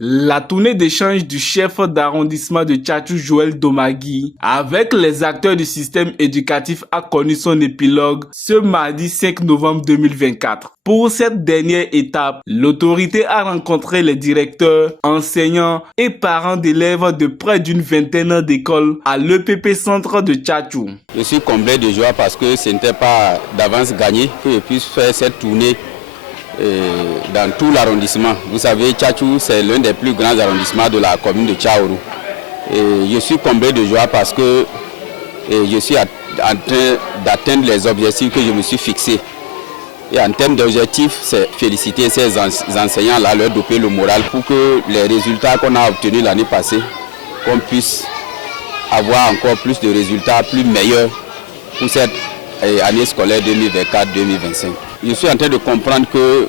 La tournée d'échange du chef d'arrondissement de Tchatchou Joël Domagui avec les acteurs du système éducatif a connu son épilogue ce mardi 5 novembre 2024. Pour cette dernière étape, l'autorité a rencontré les directeurs, enseignants et parents d'élèves de près d'une vingtaine d'écoles à l'EPP Centre de Tchatchou. Je suis comblé de joie parce que ce n'était pas d'avance gagné que je puisse faire cette tournée dans tout l'arrondissement. Vous savez, Tchatchou, c'est l'un des plus grands arrondissements de la commune de Tchaourou. Et je suis comblé de joie parce que je suis en train d'atteindre les objectifs que je me suis fixés. Et en termes d'objectifs, c'est féliciter ces enseignants-là, leur doper le moral pour que les résultats qu'on a obtenus l'année passée, qu'on puisse avoir encore plus de résultats plus meilleurs pour cette année scolaire 2024-2025. Je suis en train de comprendre que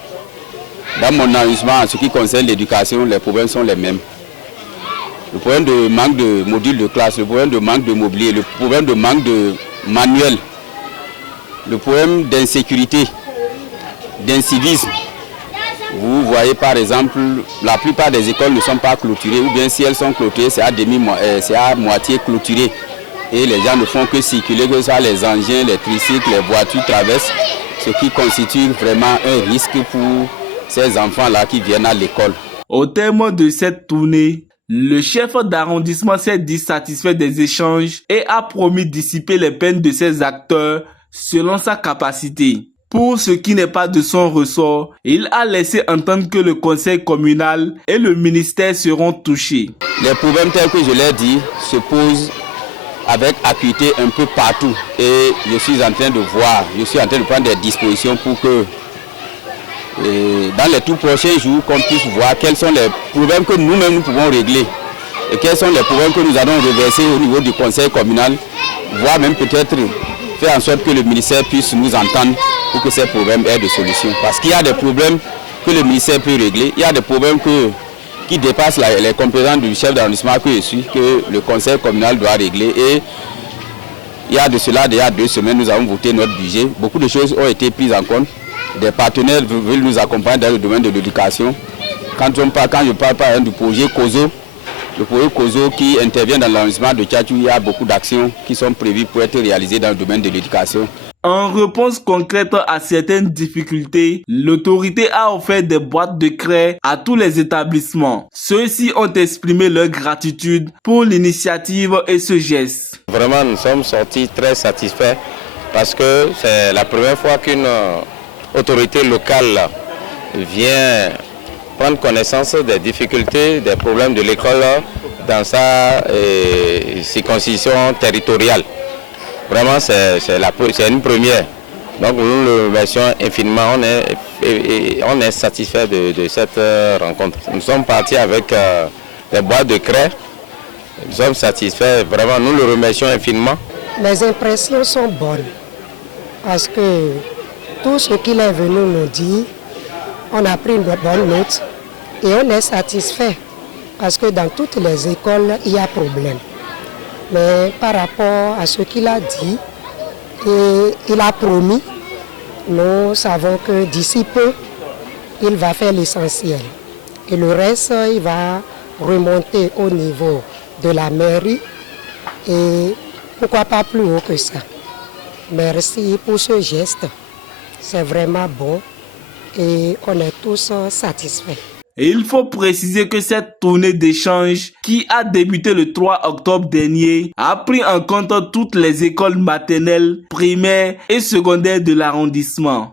dans mon arrondissement, en ce qui concerne l'éducation, les problèmes sont les mêmes. Le problème de manque de modules de classe, le problème de manque de mobilier, le problème de manque de manuels, le problème d'insécurité, d'incivisme. Vous voyez par exemple, la plupart des écoles ne sont pas clôturées, ou bien si elles sont clôturées, c'est à moitié clôturé. Et les gens ne font que circuler, que ce soit les engins, les tricycles, les voitures traversent, ce qui constitue vraiment un risque pour ces enfants-là qui viennent à l'école. Au terme de cette tournée, le chef d'arrondissement s'est dit satisfait des échanges et a promis dissiper les peines de ses acteurs selon sa capacité. Pour ce qui n'est pas de son ressort, il a laissé entendre que le conseil communal et le ministère seront touchés. Les problèmes tels que je l'ai dit se posent avec acuité un peu partout et je suis en train de voir, je suis en train de prendre des dispositions pour que dans les tout prochains jours, qu'on puisse voir quels sont les problèmes que nous-mêmes nous pouvons régler et quels sont les problèmes que nous allons reverser au niveau du conseil communal, voire même peut-être faire en sorte que le ministère puisse nous entendre pour que ces problèmes aient des solutions. Parce qu'il y a des problèmes que le ministère peut régler, il y a des problèmes qui dépassent les compétences du chef d'arrondissement que je suis, que le conseil communal doit régler. Et il y a de cela, il y a 2 semaines, nous avons voté notre budget. Beaucoup de choses ont été prises en compte. Des partenaires veulent nous accompagner dans le domaine de l'éducation. Quand je parle par exemple du projet COSO, le projet COSO qui intervient dans l'arrondissement de Tchatchou, il y a beaucoup d'actions qui sont prévues pour être réalisées dans le domaine de l'éducation. En réponse concrète à certaines difficultés, l'autorité a offert des boîtes de craie à tous les établissements. Ceux-ci ont exprimé leur gratitude pour l'initiative et ce geste. Vraiment, nous sommes sortis très satisfaits parce que c'est la première fois qu'une autorité locale vient prendre connaissance des difficultés, des problèmes de l'école dans sa circonscription territoriale. Vraiment, c'est une première. Donc nous le remercions infiniment. On est satisfait de cette rencontre. Nous sommes partis avec des boîtes de craie. Nous sommes satisfaits. Vraiment, nous le remercions infiniment. Les impressions sont bonnes parce que tout ce qu'il est venu nous dire, on a pris une bonne note et on est satisfait parce que dans toutes les écoles, il y a problème. Mais par rapport à ce qu'il a dit, et il a promis, nous savons que d'ici peu, il va faire l'essentiel. Et le reste, il va remonter au niveau de la mairie et pourquoi pas plus haut que ça. Merci pour ce geste, c'est vraiment bon et on est tous satisfaits. Et il faut préciser que cette tournée d'échange qui a débuté le 3 octobre dernier a pris en compte toutes les écoles maternelles, primaires et secondaires de l'arrondissement.